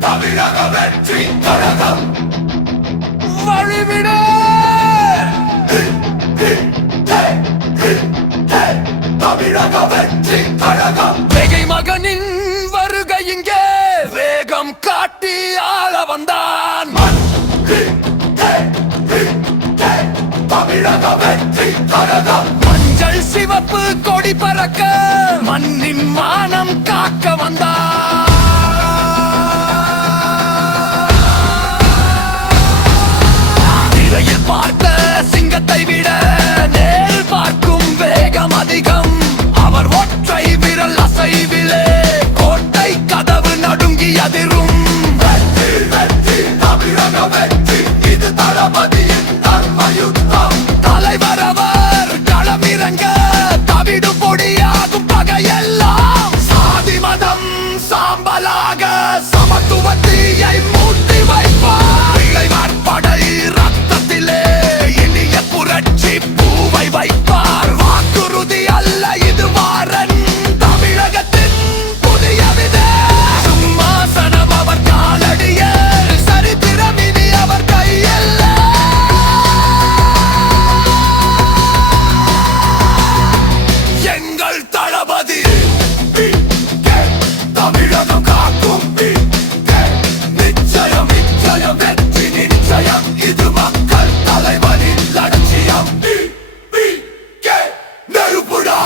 தமிழக வெற்றி கழகம் வழிவிட தமிழக வெற்றி கழகம் வெகை மகனின் வருகை இங்கே வேகம் காட்டி ஆள வந்தான் தமிழக வெற்றி கழகம் மஞ்சள் சிவப்பு கொடி பறக்க மண்ணின் மானம் காக்க வந்தான் திரையில் பார்த்த சிங்கத்தை விட நேர் பார்க்கும் வேகம் அதிகம் அவர் ஒற்றை விரல் அசைவிலே கோட்டை கதவு நடுங்கி அதிரும் வெற்றி வெற்றி தமிழக வெற்றி இது தளபதியின் தர்மயுத்தம் தலைவர் அவர் களமிறங்க தவிடு பொடியாகும் பகையெல்லாம் சாதி மதம் சாம்பலாக சமத்துவத்தையை மூட்டி வைப்பார் இளைஞர் படை ரத்தத்திலே இனிய புரட்சி பூவை வைப்பார் வாக்குறுதி அல்ல இது வாரன் தமிழகத்தின் புதிய வித சிம்மாசனம் அவர் காலடிய சரித்திரம் இனி அவர் கையில் எங்கள் தளபதி தமிழகம் காக்கும் நிச்சயம் நிச்சயம் வெற்றி நிச்சயம் இது மக்கள் தலைவனின் லட்சியம் நெருப்புடா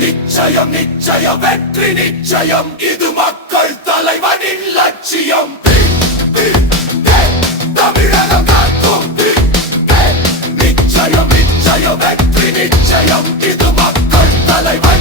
நிச்சயம் நிச்சயம் வெற்றி நிச்சயம் இது மக்கள் தலைவனின் லட்சியம் தமிழகம் காக்கும் நிச்சயம் நிச்சயம் வெற்றி நிச்சயம் இது மக்கள் தலைவன்